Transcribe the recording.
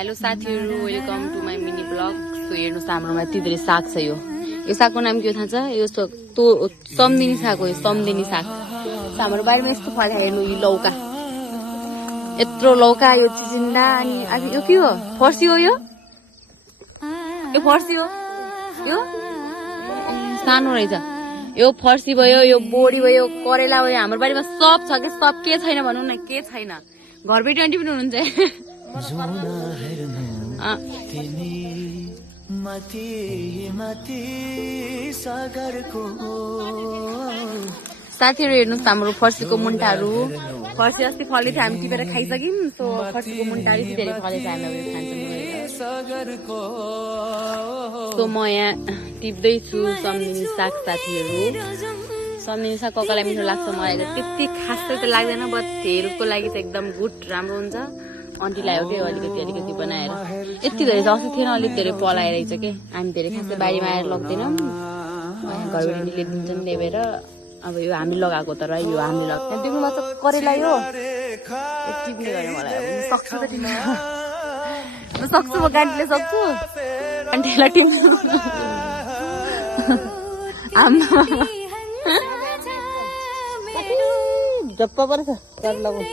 Hello साथीहरु, welcome to my mini blog. So हेर्नुस् हाम्रोमा यति धेरै साग छ। यो सागको नाम के थाहा छ? यो समदिनी साग हो। यो समदिनी साग हाम्रो बारीमा यस्तो फल्छ। हेर्नु यो लौका, यत्रो लौका, यो चिचिन्डा। अनि अब यो के हो? फर्सी हो। यो फर्सी हो। यो सानो रहेछ। यो फर्सी भयो, यो बोडी भयो, करेला भयो। हाम्रो बारीमा सब छ के सब के छैन भनौँ न, के छैन। घरबेटी आन्टी पनि हुनुहुन्छ। साथीहरु हेर्नुहोस् हाम्रो फर्सीको मुन्टाहरू। फर्सी अस्ति फलेको थियो, हामी टिपेर खाइसक्यौँ। सो फर्सीको मुन्टा अलिकति धेरै फलेको छ, हामी खान्छौँ। सो म यहाँ टिप्दैछु समदिनी साग। साथीहरु समदिनी साग ककालाई मिठो लाग्छ, मलाई त्यति खास त लाग्दैन, बट हेल्थको लागि त एकदम गुड, राम्रो हुन्छ। अन्टी ल्यायो के अलिकति बनाएर। यति धेरै जस्तो थिएन, अलिक धेरै पलाइरहेछ के। हामी धेरै खासै बारीमा आएर लग्दैनौँ, घरबेटीले दिन्छन् ल्याएर। अब यो हामी लगाएको तर यो हामीले लगाएको देख्नु भएको छ करेला। यो टिप्ने गर्यो मलाई, सक्छु त टिप्न सक्छु, म गान्टीले सक्छु, आन्टीलाई टिप्नु। जप्प पर्छ लगाउनु।